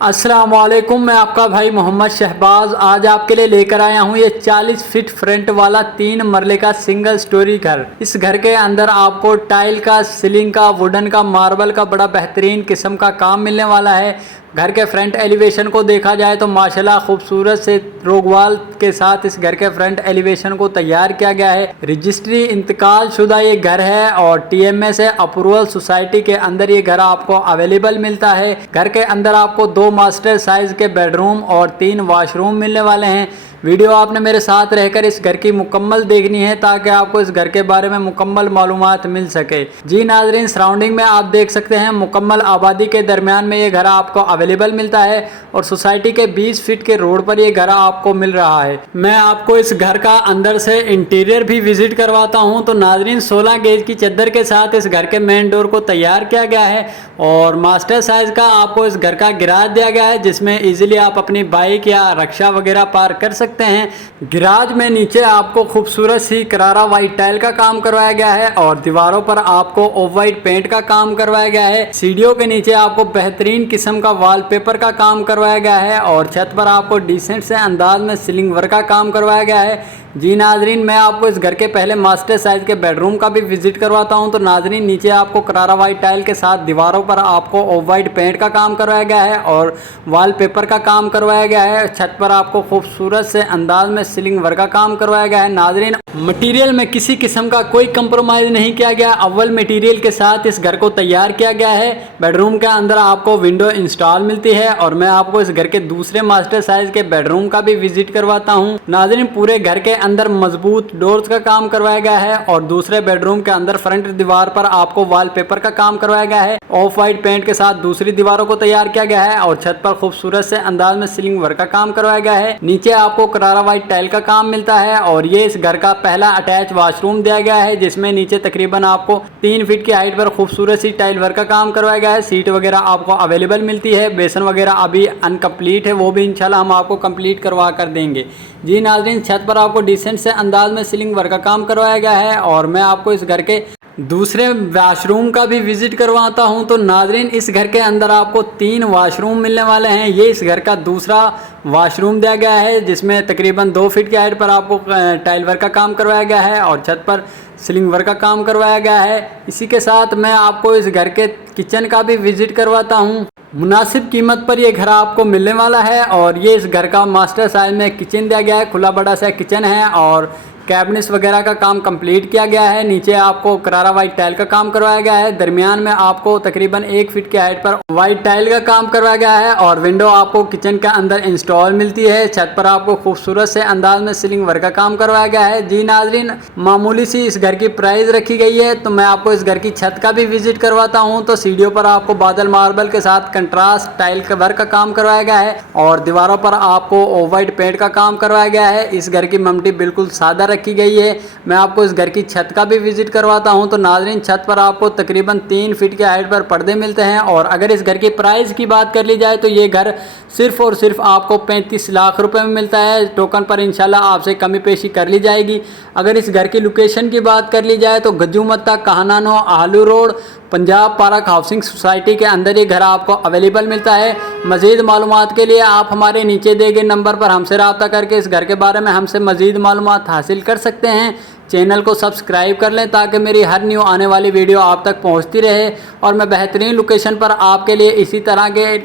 अस्सलामुअलैकुम, मैं आपका भाई मोहम्मद शहबाज आज आपके लिए लेकर आया हूँ ये 40 फीट फ्रंट वाला 3 मरले का सिंगल स्टोरी घर। इस घर के अंदर आपको टाइल का, सीलिंग का, वुडन का, मार्बल का बड़ा बेहतरीन किस्म का काम मिलने वाला है। घर के फ्रंट एलिवेशन को देखा जाए तो माशाल्लाह खूबसूरत से रोगवाल के साथ इस घर के फ्रंट एलिवेशन को तैयार किया गया है। रजिस्ट्री इंतकाल शुदा ये घर है और टीएमएस अप्रूवल सोसाइटी के अंदर ये घर आपको अवेलेबल मिलता है। घर के अंदर आपको 2 मास्टर साइज के बेडरूम और 3 वॉशरूम मिलने वाले हैं। वीडियो आपने मेरे साथ रहकर इस घर की मुकम्मल देखनी है ताकि आपको इस घर के बारे में मुकम्मल मालूमात मिल सके। जी नाजरीन, सराउंडिंग में आप देख सकते हैं मुकम्मल आबादी के दरमियान में ये घर आपको अवेलेबल मिलता है और सोसाइटी के 20 फीट के रोड पर ये घर आपको मिल रहा है। मैं आपको इस घर का अंदर से इंटीरियर भी विजिट करवाता हूँ। तो नाजरीन, 16 गेज की चद्दर के साथ इस घर के मेन डोर को तैयार किया गया है और मास्टर साइज का आपको इस घर का गिराज दिया गया है जिसमें इजीली आप अपनी बाइक या रक्षा वगैरह पार्क कर सकते हैं। गिराज में नीचे आपको खूबसूरत सी करारा वाइट टाइल का काम करवाया गया है और दीवारों पर आपको ऑफ वाइट पेंट का काम करवाया गया है। सीढ़ियों के नीचे आपको बेहतरीन किस्म का वॉलपेपर का काम करवाया गया है और छत पर आपको डिसेंट से अंदाज में सीलिंग वर्क का काम करवाया गया है। जी नाजरीन, मैं आपको इस घर के पहले मास्टर साइज के बेडरूम का भी विजिट करवाता हूं। तो नाजरीन, नीचे आपको करारा वाइट टाइल के साथ दीवारों पर आपको ऑफ वाइट पेंट का काम करवाया गया है और वॉलपेपर का काम करवाया गया है। छत पर आपको खूबसूरत से अंदाज में सीलिंग वर्क का काम करवाया गया है। नाजरीन, मटेरियल में किसी किस्म का कोई कंप्रोमाइज नहीं किया गया, अव्वल मटेरियल के साथ इस घर को तैयार किया गया है। बेडरूम के अंदर आपको विंडो इंस्टॉल मिलती है और मैं आपको इस घर के दूसरे मास्टर साइज के बेडरूम का भी विजिट करवाता हूँ। नाजरीन, पूरे घर के अंदर मजबूत डोर्स का काम करवाया गया है और दूसरे बेडरूम के अंदर फ्रंट दीवार पर आपको वॉलपेपर का काम करवाया गया है। ऑफ वाइट पेंट के साथ दूसरी दीवारों को तैयार किया गया है और छत पर खूबसूरत से अंदाज में सीलिंग वर्क का काम करवाया गया है। नीचे आपको करारा वाइट टाइल का काम मिलता है और ये इस घर का पहला अटैच वॉशरूम दिया गया है जिसमें नीचे तकरीबन आपको 3 फीट की हाइट पर खूबसूरत सी टाइल वर्क का काम करवाया गया है। सीट वगैरह आपको अवेलेबल मिलती है। बेसन वगैरह अभी अनकम्प्लीट है, वो भी इंशाल्लाह हम आपको कंप्लीट करवा कर देंगे। जी नाजरीन, छत पर आपको डिसेंट से अंदाज में सीलिंग वर्क का काम करवाया गया है और मैं आपको इस घर के दूसरे वॉशरूम का भी विजिट करवाता हूं। तो नाजरीन, इस घर के अंदर आपको 3 वॉशरूम मिलने वाले हैं। ये इस घर का दूसरा वॉशरूम दिया गया है जिसमें तकरीबन 2 फीट की हाइट पर आपको टाइल वर्क का काम करवाया गया है और छत पर सीलिंग वर्क का काम करवाया गया है। इसी के साथ मैं आपको इस घर के किचन का भी विजिट करवाता हूँ। मुनासिब कीमत पर ये घर आपको मिलने वाला है और ये इस घर का मास्टर साइज में किचन दिया गया है। खुला बड़ा सा किचन है और कैबिनेट्स वगैरह का काम कंप्लीट किया गया है। नीचे आपको करारा वाइट टाइल का काम करवाया गया है। दरमियान में आपको तकरीबन 1 फीट की हाइट पर वाइट टाइल का काम करवाया गया है और विंडो आपको किचन के अंदर इंस्टॉल मिलती है। छत पर आपको खूबसूरत से अंदाज में सीलिंग वर्क का काम करवाया गया है। जी नाजरीन, मामूली सी इस घर की प्राइस रखी गई है। तो मैं आपको इस घर की छत का भी विजिट करवाता हूँ। तो सीढ़ियों पर आपको बादल मार्बल के साथ कंट्रास्ट टाइल का वर्क का काम करवाया गया है और दीवारों पर आपको ऑफ वाइट पेंट का काम करवाया गया है। इस घर की ममटी बिल्कुल सादा रखी गई है। मैं आपको इस घर की छत का भी विजिट करवाता हूं। तो नाजरीन, छत पर आपको तकरीबन 3 फीट की हाइट पर पर्दे मिलते हैं और अगर इस घर की प्राइस की बात कर ली जाए तो ये घर सिर्फ और सिर्फ आपको 35 लाख रुपए में मिलता है। टोकन पर इंशाल्लाह आपसे कमी पेशी कर ली जाएगी। अगर इस घर की लोकेशन की बात कर ली जाए तो गज्जूमत्ता काहनानो आलू road Punjab park housing society के अंदर ये घर आपको अवेलेबल मिलता है। मज़ीद मालूमात के लिए आप हमारे नीचे दिए गए नंबर पर हमसे रब्ता करके इस घर के बारे में हमसे मज़ीद मालूमात हासिल कर सकते हैं। चैनल को सब्सक्राइब कर लें ताकि मेरी हर न्यू आने वाली वीडियो आप तक पहुंचती रहे और मैं बेहतरीन लोकेशन पर आपके लिए इसी तरह के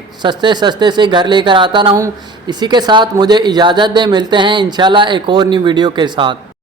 सस्ते से घर लेकर आता रहूं। इसी के साथ मुझे इजाज़त दें, मिलते हैं इंशाल्लाह एक और न्यू वीडियो के साथ।